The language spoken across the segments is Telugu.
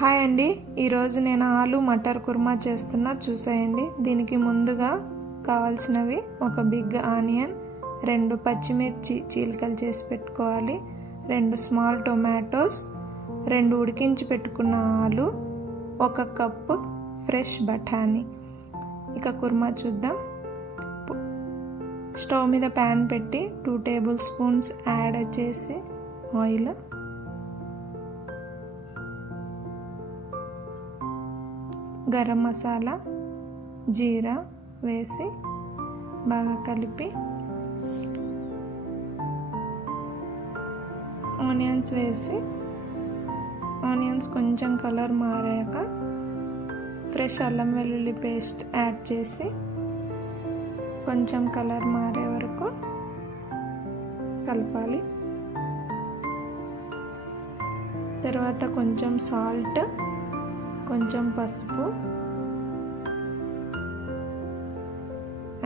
హాయ్ అండి. ఈరోజు నేను ఆలు మటర్ కుర్మా చేస్తున్నా. చూసేయండి. దీనికి ముందుగా కావాల్సినవి ఒక బిగ్ ఆనియన్ రెండు పచ్చిమిర్చి చీలికలు చేసి పెట్టుకోవాలి రెండు స్మాల్ టొమాటోస్ రెండు ఉడికించి పెట్టుకున్న ఆలు ఒక కప్పు ఫ్రెష్ బఠానీ. ఇక కుర్మా చూద్దాం. స్టవ్ మీద ప్యాన్ పెట్టి టూ టేబుల్ స్పూన్స్ యాడ్ చేసి ఆయిల్ గరం మసాలా జీరా వేసి బాగా కలిపి ఆనియన్స్ వేసి ఆనియన్స్ కొంచెం కలర్ మారాక ఫ్రెష్ అల్లం వెల్లుల్లి పేస్ట్ యాడ్ చేసి కొంచెం కలర్ మారే వరకు కలపాలి. తర్వాత కొంచెం సాల్ట్ కొంచెం పసుపు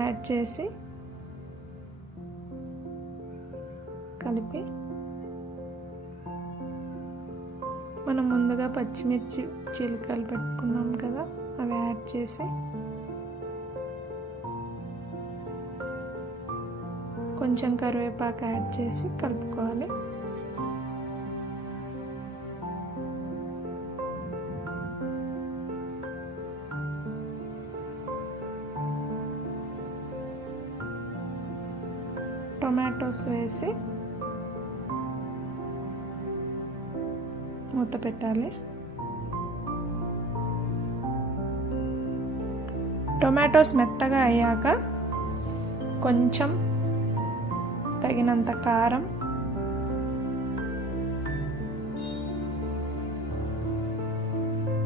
యాడ్ చేసి కలిపి మనం ముందుగా పచ్చిమిర్చి చిలుకలు పెట్టుకున్నాం కదా అవి యాడ్ చేసి కొంచెం కరివేపాకు యాడ్ చేసి కలుపుకోవాలి. టొమాటోస్ వేసి మూత పెట్టాలి. టొమాటోస్ మెత్తగా అయ్యాక కొంచెం తగినంత కారం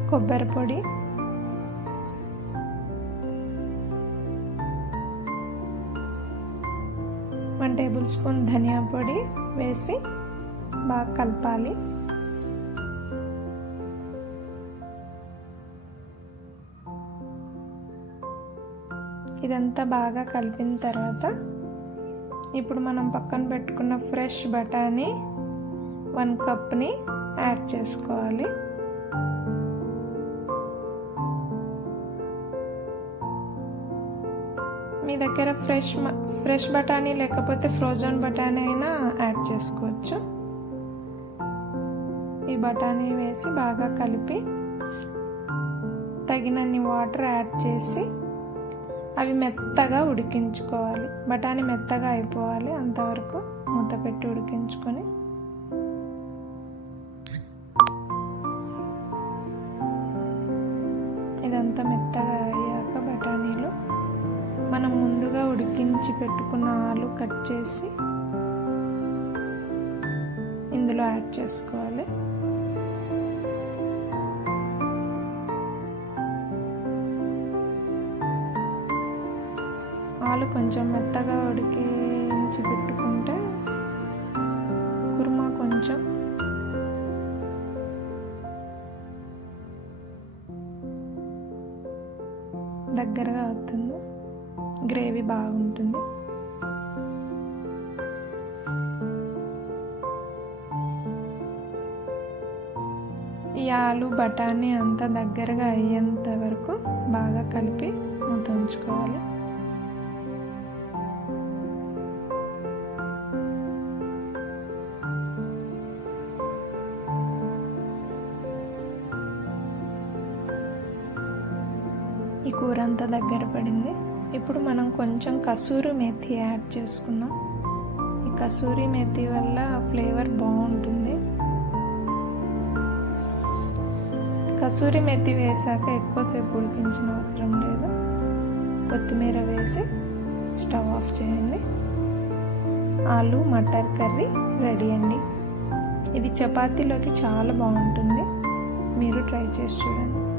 కొబ్బరి పొడి వన్ టేబుల్ స్పూన్ ధనియా పొడి వేసి బాగా కలపాలి. ఇదంతా బాగా కలిపిన తర్వాత ఇప్పుడు మనం పక్కన పెట్టుకున్న ఫ్రెష్ బఠానీ వన్ కప్ని యాడ్ చేసుకోవాలి. మీ దగ్గర ఫ్రెష్ ఫ్రెష్ బఠానీ లేకపోతే ఫ్రోజన్ బఠానీ అయినా యాడ్ చేసుకోవచ్చు. ఈ బఠానీ వేసి బాగా కలిపి తగినన్ని వాటర్ యాడ్ చేసి అవి మెత్తగా ఉడికించుకోవాలి. బఠానీ మెత్తగా అయిపోవాలి. అంతవరకు మూత పెట్టి ఉడికించుకొని ఇదంతా మెత్తగా ముందుగా ఉడికించి పెట్టుకున్న ఆలు కట్ చేసి ఇందులో యాడ్ చేసుకోవాలి. ఆలు కొంచెం మెత్తగా ఉడికించి పెట్టుకుంటే కుర్మా కొంచెం దగ్గరగా అవుతుంది. గ్రేవీ బాగుంటుంది. ఈ ఆలు బఠానీ అంతా దగ్గరగా అయ్యేంత వరకు బాగా కలిపి మూత ఉంచుకోవాలి. ఈ కూర అంతా దగ్గర పడింది. ఇప్పుడు మనం కొంచెం కసూరి మెథి యాడ్ చేసుకుందాం. ఈ కసూరి మెథి వల్ల ఫ్లేవర్ బాగుంటుంది. కసూరి మెత్తి వేసాక ఎక్కువసేపు ఉడికించిన అవసరం లేదు. కొత్తిమీర వేసి స్టవ్ ఆఫ్ చేయండి. ఆలు మటర్ కర్రీ రెడీ అండి. ఇది చపాతీలోకి చాలా బాగుంటుంది. మీరు ట్రై చేసి చూడండి.